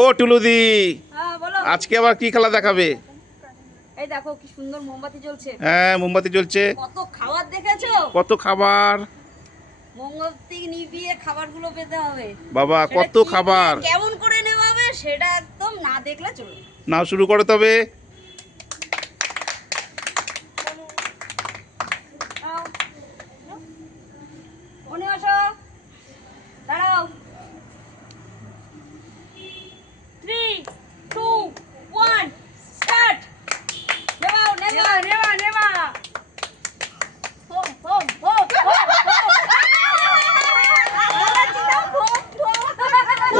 ও টুলুদি, হ্যাঁ বলো। আজকে আবার কি খেলা দেখাবে? এই দেখো কি সুন্দর মোমবাতি জ্বলছে। হ্যাঁ, মোমবাতি জ্বলছে। কত খাবার দেখেছো? কত খাবার মোমবাতি নিভিয়ে খাবারগুলো পেতে হবে। বাবা, সেটা কত কি খাবার। দিয়ে কেমন করে নেওয়া হবে সেটা একদম না দেখলে চলবে না। নাও শুরু করো তবে। নাও, নাও। মনে আসো, দাঁড়াও। 3, 2, 1, স্টার্ট। নেবাও নেবা নেবা নেবা। হোম হোম হোম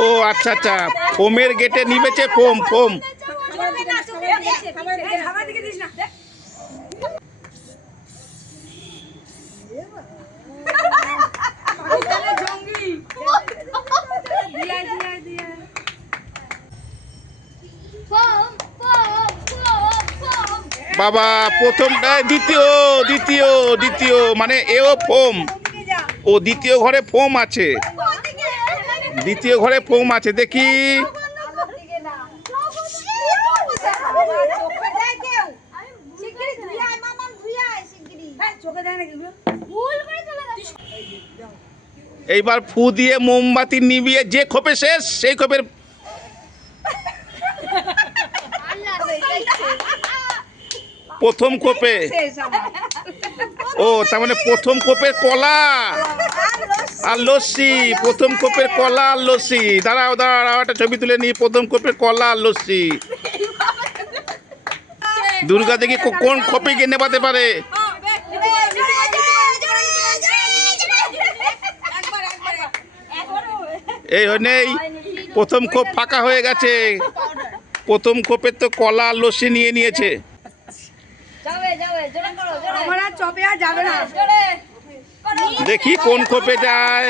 ও আচ্ছা আচ্ছা, ফোমের গেটে নিবেছে ফোম ফোম। বাবা প্রথম, দ্বিতীয় দ্বিতীয় দ্বিতীয় মানে এও ফোম। ও দ্বিতীয় ঘরে ফোম আছে, দ্বিতীয় ঘরে ফোম আছে, দেখি। এইবার ফু দিয়ে মোমবাতি নিভিয়ে যে খোপে শেষ সেই খোপের। প্রথম খোপে, ও তার মানে প্রথম খোপের কলা আর লস্যি। প্রথম কোপের কলা আর লস্যি। দাঁড়াও দাঁড়াও, একটা ছবি তুলে নিই। প্রথম কোপের কলা আর লস্যি। দুর্গা দেখি কোন খোপে গিয়ে নেবাতে পারে। এই নেই, প্রথম খোপ ফাঁকা হয়ে গেছে। প্রথম খোপের তো কলা আর লস্যি নিয়ে নিয়েছে। দেখি কোন খোপে যায়।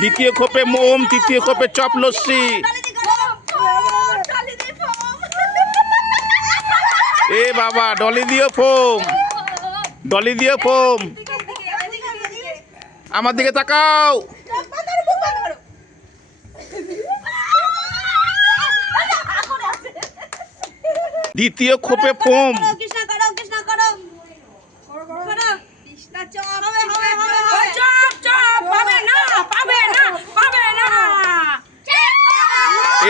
দ্বিতীয় খোপে মোম, তৃতীয় খোপে চপ লস্যি। এ বাবা, ডলি দিও ফোম, ডলি দিও ফোম। আমার দিকে তাকাও। দ্বিতীয় খোপে ফোম।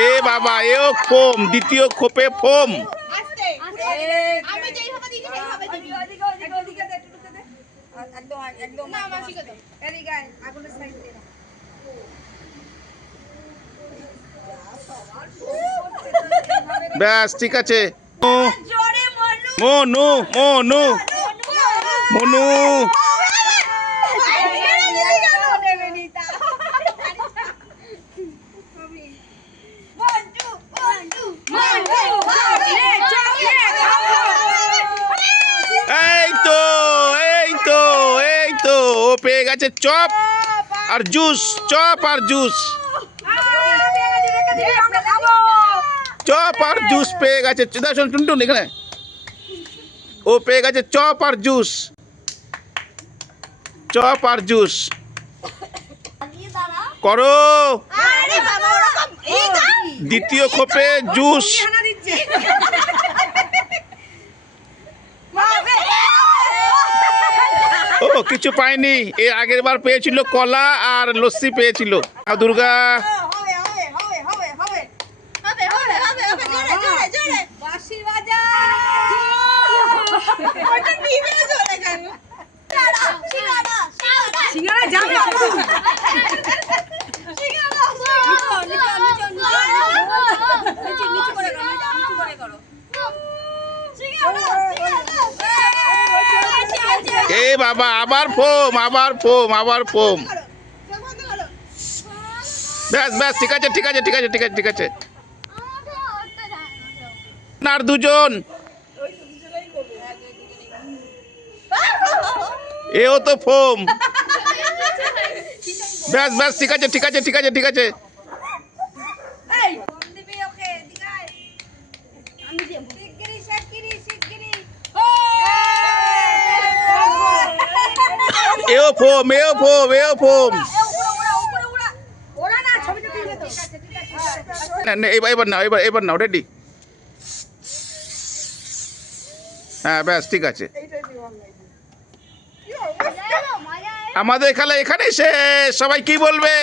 এ বাবা, এও ফোম। দ্বিতীয় খোপে ফোম। ব্যাস ঠিক আছে। মনু মনু মনু। এই তো এই তো এই তো, ও পেয়ে গেছে চপ আর জুস। চপ আর জুস, চপ আর জুস পেয়ে গেছে। শোন টুনটুন, এখানে ও পেয়ে গেছে চপ আর জুস। চপ আর জুস করো। দ্বিতীয় খোপে জুস। ও কিছু পাইনি, এর আগের বার পেয়েছিল কলা আর লস্যি পেয়েছিল। দুর্গা এ বাবা, আবার ফোম, আবার ফোম, আবার ফোম। ব্যাস ব্যাস, ঠিক আছে ঠিক আছে ঠিক আছে ঠিক আছে ঠিক আছে। আর দুজন, এও তো ফোম। ব্যাস ব্যাস, ঠিক আছে ঠিক আছে ঠিক আছে ঠিক আছে। এও ফোম, এও ফোম, এও ফোম। এবার নাও, এবার নাও, রেডি? হ্যাঁ, ব্যাস, ঠিক আছে। আমাদের খেলা এখানেই শেষ। সবাই কি বলবে?